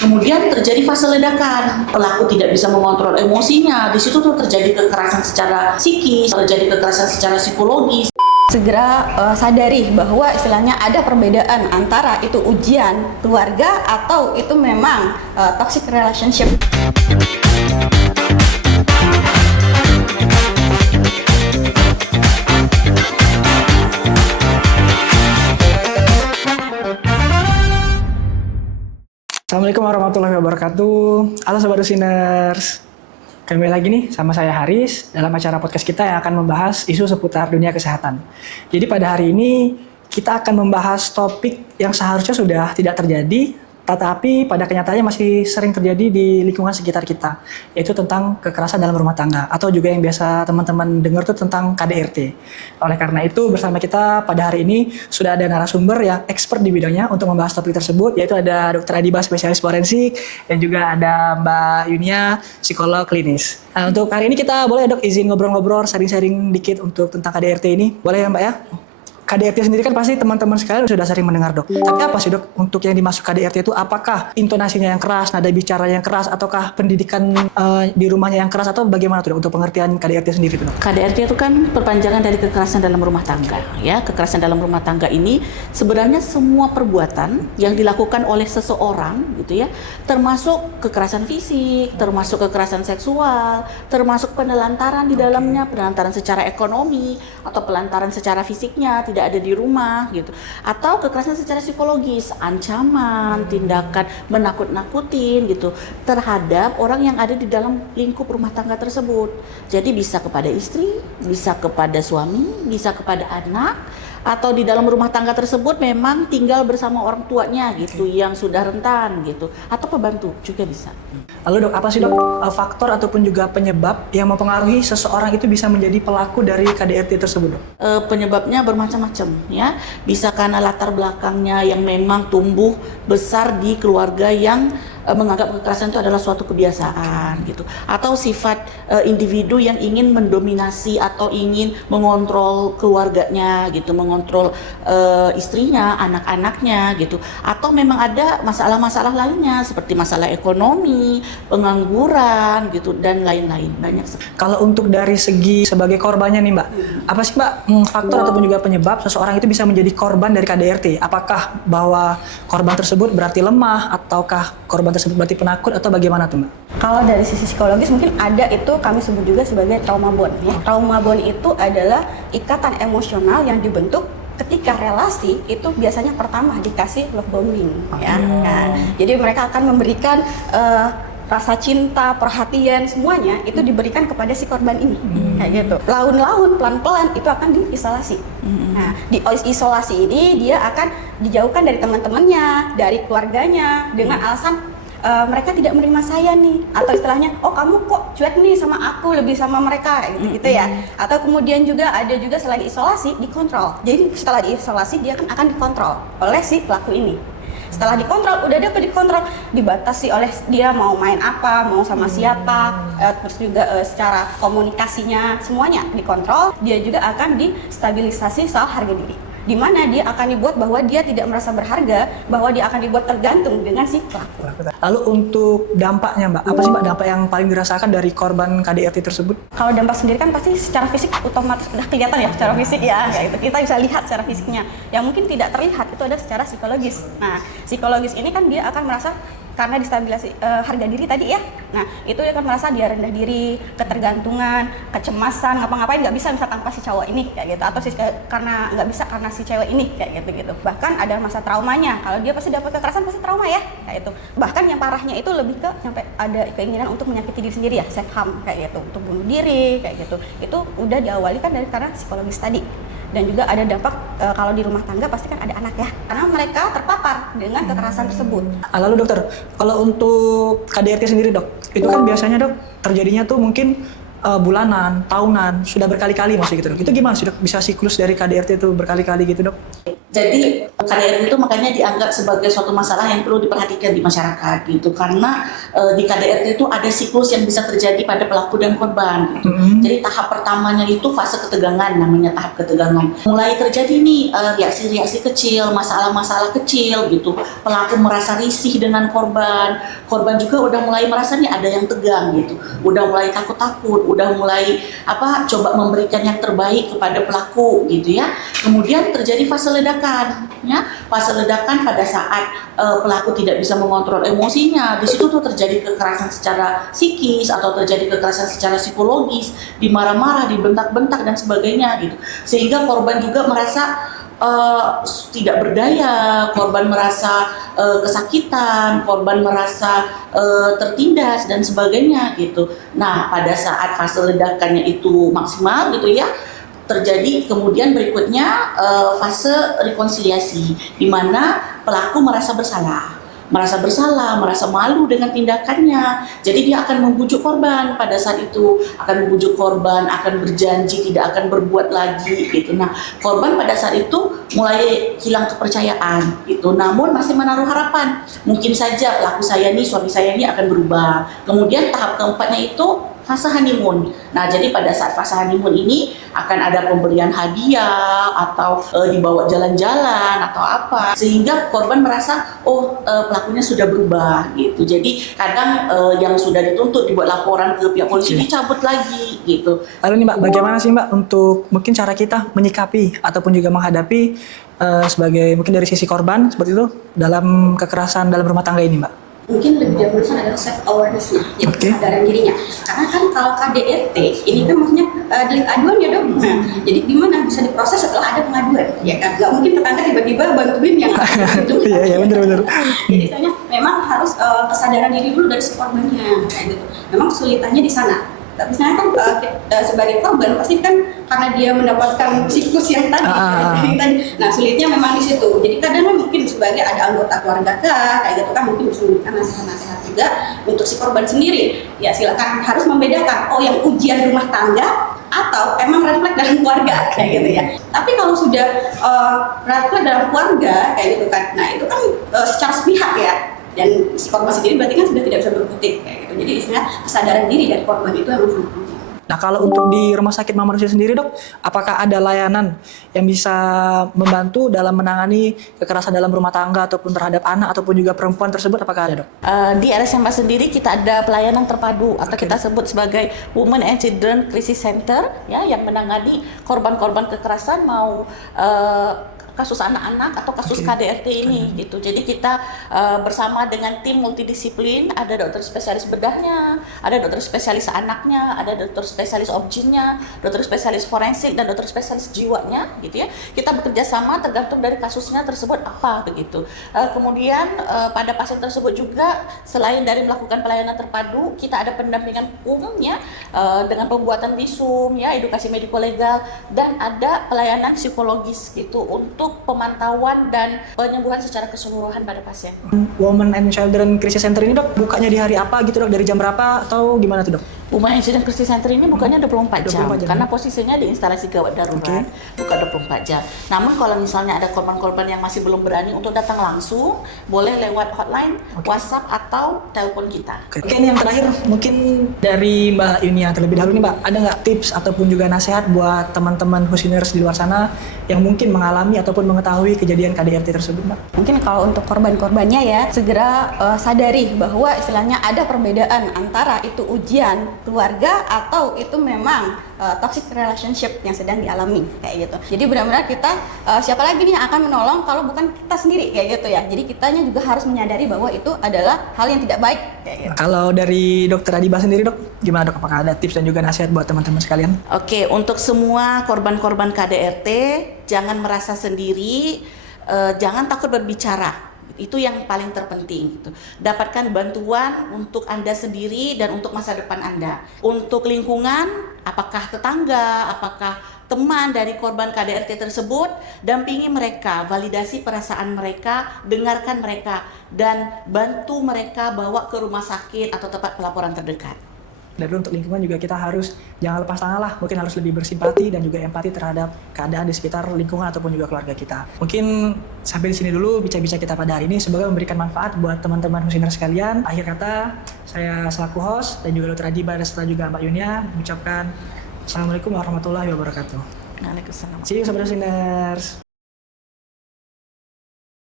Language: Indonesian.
Kemudian terjadi fase ledakan, pelaku tidak bisa mengontrol emosinya, di situ tuh terjadi kekerasan secara psikis, terjadi kekerasan secara psikologis. Segera sadari bahwa istilahnya ada perbedaan antara itu ujian keluarga atau itu memang toxic relationship. Assalamualaikum warahmatullahi wabarakatuh. Halo Sobat Rusiners. Kembali lagi nih sama saya Haris dalam acara podcast kita yang akan membahas isu seputar dunia kesehatan. Jadi pada hari ini kita akan membahas topik yang seharusnya sudah tidak terjadi, tetapi pada kenyataannya masih sering terjadi di lingkungan sekitar kita, yaitu tentang kekerasan dalam rumah tangga atau juga yang biasa teman-teman dengar tuh tentang KDRT. Oleh karena itu bersama kita pada hari ini sudah ada narasumber yang expert di bidangnya untuk membahas topik tersebut, yaitu ada Dr. Adiba, spesialis forensik, dan juga ada Mbak Yunia, psikolog klinis. Nah, untuk hari ini kita boleh Dok izin ngobrol-ngobrol, sharing-sharing dikit untuk tentang KDRT ini, boleh ya Mbak ya? KDRT sendiri kan pasti teman-teman sekalian sudah sering mendengar Dok. Tapi apa sih Dok untuk yang dimaksud KDRT itu? Apakah intonasinya yang keras, nada bicara yang keras, ataukah pendidikan di rumahnya yang keras, atau bagaimana tuh Dok untuk pengertian KDRT sendiri itu Dok? KDRT itu kan perpanjangan dari kekerasan dalam rumah tangga. Ya, kekerasan dalam rumah tangga ini sebenarnya semua perbuatan yang dilakukan oleh seseorang gitu ya, termasuk kekerasan fisik, termasuk kekerasan seksual, termasuk penelantaran di dalamnya, penelantaran secara ekonomi atau penelantaran secara fisiknya tidak ada di rumah gitu, atau kekerasan secara psikologis, ancaman, tindakan menakut-nakutin gitu terhadap orang yang ada di dalam lingkup rumah tangga tersebut. Jadi bisa kepada istri, bisa kepada suami, bisa kepada anak, atau di dalam rumah tangga tersebut memang tinggal bersama orang tuanya gitu yang sudah rentan gitu, atau pembantu juga bisa. Lalu Dok, apa sih Dok faktor ataupun juga penyebab yang mempengaruhi seseorang itu bisa menjadi pelaku dari KDRT tersebut Dok? Penyebabnya bermacam-macam ya, bisa karena latar belakangnya yang memang tumbuh besar di keluarga yang menganggap kekerasan itu adalah suatu kebiasaan gitu, atau sifat individu yang ingin mendominasi atau ingin mengontrol keluarganya gitu, mengontrol istrinya, anak-anaknya gitu, atau memang ada masalah-masalah lainnya seperti masalah ekonomi, pengangguran gitu, dan lain-lain, banyak sekali. Kalau untuk dari segi sebagai korbannya nih Mbak, apa sih Mbak faktor ataupun juga penyebab seseorang itu bisa menjadi korban dari KDRT? Apakah bahwa korban tersebut berarti lemah, ataukah korban tersebut berarti penakut, atau bagaimana tuh Mbak? Kalau dari sisi psikologis mungkin ada, itu kami sebut juga sebagai trauma bond ya. Trauma bond itu adalah ikatan emosional yang dibentuk ketika relasi itu biasanya pertama dikasih love bombing ya kan. Jadi mereka akan memberikan rasa cinta, perhatian, semuanya itu diberikan kepada si korban ini kayak gitu. Laun-laun pelan-pelan itu akan diisolasi. Nah, di isolasi ini dia akan dijauhkan dari teman-temannya, dari keluarganya dengan alasan mereka tidak menerima saya nih, atau istilahnya, oh kamu kok cuek nih sama aku, lebih sama mereka gitu ya. Atau kemudian juga ada juga selain isolasi, dikontrol. Jadi setelah diisolasi dia akan dikontrol oleh si pelaku ini. Setelah dikontrol, udah dapat dikontrol, dibatasi oleh dia mau main apa, mau sama siapa, terus juga secara komunikasinya semuanya dikontrol. Dia juga akan distabilisasi soal harga diri, di mana dia akan dibuat bahwa dia tidak merasa berharga, bahwa dia akan dibuat tergantung dengan si pelaku. Lalu untuk dampaknya Mbak, apa sih Mbak dampak yang paling dirasakan dari korban KDRT tersebut? Kalau dampak sendiri kan pasti secara fisik otomatis udah kelihatan ya, secara fisik ya, kayak gitu. Kita bisa lihat secara fisiknya. Yang mungkin tidak terlihat itu ada secara psikologis. Nah, psikologis ini kan dia akan merasa karena distabilisasi harga diri tadi ya. Nah, itu dia akan merasa dia rendah diri, ketergantungan, kecemasan, ngapa-ngapain nggak bisa tanpa si cowok ini kayak gitu, atau karena nggak bisa karena si cewek ini kayak gitu. Bahkan ada masa traumanya. Kalau dia pasti dapat kekerasan pasti trauma ya kayak gitu. Bahkan yang parahnya itu lebih ke sampai ada keinginan untuk menyakiti diri sendiri ya, self harm kayak gitu, untuk bunuh diri kayak gitu. Itu udah diawali kan dari karena psikologis tadi. Dan juga ada dampak kalau di rumah tangga pasti kan ada anak ya, karena mereka terpapar dengan kekerasan tersebut. Lalu dokter, kalau untuk KDRT sendiri Dok, itu kan biasanya Dok terjadinya tuh mungkin bulanan, tahunan, sudah berkali-kali maksudnya gitu dok. Itu gimana sih dok? Bisa siklus dari KDRT itu berkali-kali gitu dok? Jadi KDRT itu makanya dianggap sebagai suatu masalah yang perlu diperhatikan di masyarakat gitu, karena di KDRT itu ada siklus yang bisa terjadi pada pelaku dan korban gitu. Jadi tahap pertamanya itu fase ketegangan, namanya tahap ketegangan. Mulai terjadi nih reaksi-reaksi kecil, masalah-masalah kecil gitu. Pelaku merasa risih dengan korban juga udah mulai merasa nih ada yang tegang gitu, udah mulai takut-takut, udah mulai coba memberikan yang terbaik kepada pelaku gitu ya. Kemudian terjadi fase ledakan, ya. Fase ledakan pada saat pelaku tidak bisa mengontrol emosinya. Di situ tuh terjadi kekerasan secara psikis atau terjadi kekerasan secara psikologis, dimarah-marah, dibentak-bentak dan sebagainya gitu. Sehingga korban juga merasa tidak berdaya, korban merasa kesakitan, korban merasa tertindas dan sebagainya gitu. Nah, pada saat fase ledakannya itu maksimal gitu ya, terjadi kemudian berikutnya fase rekonsiliasi, di mana pelaku merasa bersalah, merasa malu dengan tindakannya. Jadi dia akan membujuk korban pada saat itu, akan membujuk korban, akan berjanji tidak akan berbuat lagi gitu. Nah, korban pada saat itu mulai hilang kepercayaan gitu. Namun masih menaruh harapan, mungkin saja pelaku saya nih, suami saya ini akan berubah. Kemudian tahap keempatnya itu fase honeymoon. Nah, jadi pada saat fase honeymoon ini akan ada pemberian hadiah atau dibawa jalan-jalan atau apa, sehingga korban merasa pelakunya sudah berubah gitu. Jadi kadang yang sudah dituntut dibuat laporan ke pihak polisi dicabut lagi gitu. Lalu nih Mbak, bagaimana sih Mbak untuk mungkin cara kita menyikapi ataupun juga menghadapi sebagai mungkin dari sisi korban seperti itu dalam kekerasan dalam rumah tangga ini Mbak? Mungkin lebih dahulu adalah self awareness-nya, jadi kesadaran dirinya. Karena kan kalau KDRT ini kan maksudnya delik aduan ya dok. Nah, jadi gimana bisa diproses setelah ada pengaduan? Ya kan, nggak mungkin tetangga tiba-tiba bantuin yang gitu. Iya benar-benar. Jadi sebenarnya memang harus kesadaran diri dulu dari si korbannya, kayak gitu. Memang kesulitannya di sana. Tapi sebenarnya kan sebagai korban pasti kan karena dia mendapatkan siklus yang tadi, nah sulitnya memang di situ. Jadi kadang mungkin sebagai ada anggota keluarga kayak gitu kan mungkin bisa memberikan nasihat-nasihat juga untuk si korban sendiri. Ya silakan harus membedakan yang ujian rumah tangga atau emang refleks dalam keluarga kayak gitu ya. Tapi kalau sudah refleks dalam keluarga kayak gitu kan, nah itu kan secara sepihak ya. Dan si korban sendiri berarti kan sudah tidak bisa berkutik kayak gitu. Jadi istilah kesadaran diri dari korban itu memang sangat penting. Nah kalau untuk di Rumah Sakit Mama Rusia sendiri dok, apakah ada layanan yang bisa membantu dalam menangani kekerasan dalam rumah tangga ataupun terhadap anak ataupun juga perempuan tersebut, apakah ada dok? Di RSMA sendiri kita ada pelayanan terpadu atau kita sebut sebagai Women and Children Crisis Center ya, yang menangani korban-korban kekerasan mau kasus anak-anak atau kasus KDRT ini gitu. Jadi kita bersama dengan tim multidisiplin, ada dokter spesialis bedahnya, ada dokter spesialis anaknya, ada dokter spesialis objinnya, dokter spesialis forensik dan dokter spesialis jiwanya gitu ya. Kita bekerja sama tergantung dari kasusnya tersebut apa begitu. Kemudian pada pasien tersebut juga selain dari melakukan pelayanan terpadu, kita ada pendampingan umumnya dengan pembuatan visum ya, edukasi mediko legal, dan ada pelayanan psikologis gitu untuk pemantauan dan penyembuhan secara keseluruhan pada pasien. Women and Children Crisis Center ini dok, bukanya di hari apa gitu dok? Dari jam berapa atau gimana tuh dok? Women and Children Crisis Center ini bukanya 24 jam, karena posisinya di instalasi gawat darurat, buka 24 jam. Namun kalau misalnya ada korban-korban yang masih belum berani untuk datang langsung, boleh lewat hotline, WhatsApp atau telepon kita. Oke, ini yang terakhir mungkin dari Mbak Yunia terlebih dahulu nih Mbak, ada nggak tips ataupun juga nasihat buat teman-teman Husiners di luar sana yang mungkin mengalami ataupun mengetahui kejadian KDRT tersebut Mbak? Mungkin kalau untuk korban-korbannya ya, segera sadari bahwa istilahnya ada perbedaan antara itu ujian keluarga atau itu memang toxic relationship yang sedang dialami kayak gitu. Jadi benar-benar kita siapa lagi nih yang akan menolong kalau bukan kita sendiri kayak gitu ya. Jadi kitanya juga harus menyadari bahwa itu adalah hal yang tidak baik kayak gitu. Kalau dari Dokter Adiba sendiri dok, gimana dok? Apakah ada tips dan juga nasihat buat teman-teman sekalian? Oke, untuk semua korban-korban KDRT, jangan merasa sendiri, jangan takut berbicara. Itu yang paling terpenting gitu. Dapatkan bantuan untuk Anda sendiri dan untuk masa depan Anda. Untuk lingkungan, apakah tetangga, apakah teman dari korban KDRT tersebut, dampingi mereka, validasi perasaan mereka, dengarkan mereka, dan bantu mereka bawa ke rumah sakit atau tempat pelaporan terdekat. Dan untuk lingkungan juga kita harus jangan lepas tangan lah, mungkin harus lebih bersimpati dan juga empati terhadap keadaan di sekitar lingkungan ataupun juga keluarga kita. Mungkin sampai di sini dulu bicara-bicara kita pada hari ini, semoga memberikan manfaat buat teman-teman Husiners sekalian. Akhir kata, saya selaku host dan juga Dr. Adiba dan serta juga Mbak Yunia mengucapkan Assalamualaikum warahmatullahi wabarakatuh. Waalaikumsalam. See you Sobat Husiners.